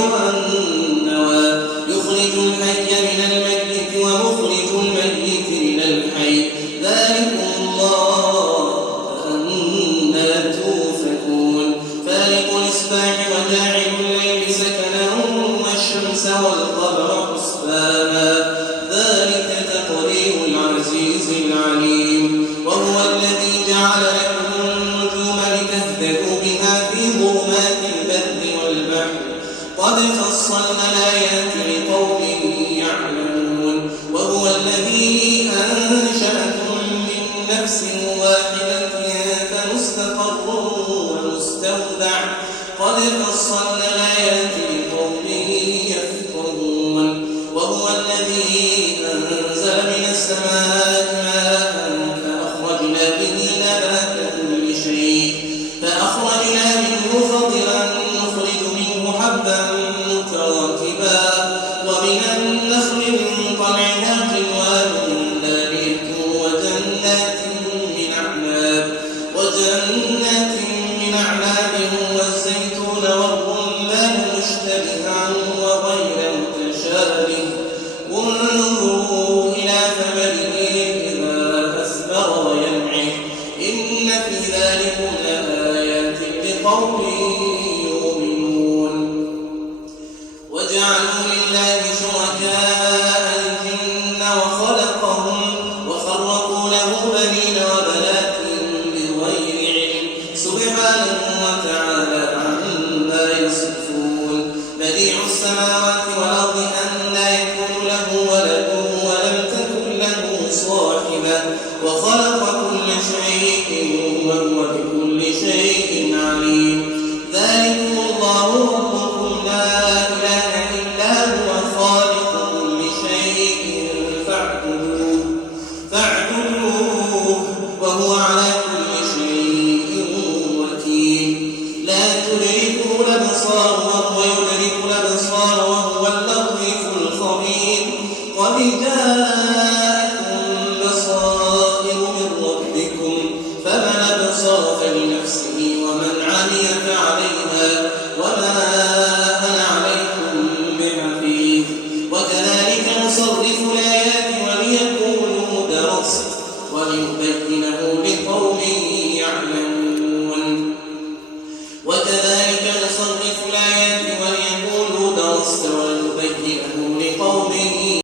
والنوى يخرج الحي من الميت ومخرج الميت من الحي ذلكم الله فأنى توفكون فالق الإصباح وجاعل الليل سكنا والشمس والقمر حسبانا ذلك تقدير العزيز العليم وهو الذي جعل لكم النجوم لتهتدوا بها في ظلمات البر والبحر قد فصلنا الآيات لقوم يعلمون وهو الذي أنشأكم من نفس واحدة فمستقر ومستودع قد فصلنا الآيات لقوم يفقهون وهو الذي أنزل من السماء ماء فأخرجنا به نبات كل شيء فأخرجنا منه خضرا نخرج منه حبا متراكبا ومن النخل من طلعها قنوان دانية وجنات من أعناب والزيتون والرمان مشتبها وغير متشابه انظروا إلى ثمره إذا أثمر وينعه إن في ذلكم لآيات لقوم يؤمنون وجعلوا لله شركاء الجن وخلقهم وخرقوا له بنين وبنات بغير علم سبحانه وتعالى عما يصفون بديع السماوات والأرض أنى يكون له ولد ولم تكن له صاحبة وخلق كل شيء وهو بكل شيء عليم ذلكم الله ربكم لا إله إلا هو خالق كل شيء فاعبدوه وهو على كل شيء وكيل لا تدركه الأبصار وهو يدرك الأبصار وهو اللطيف الخبير قد جاءكم بصائر من ربكم فمن أبصر فلنفسه ومن عمي فعليها وما أنا عليكم بحفيظ وكذلك نصرف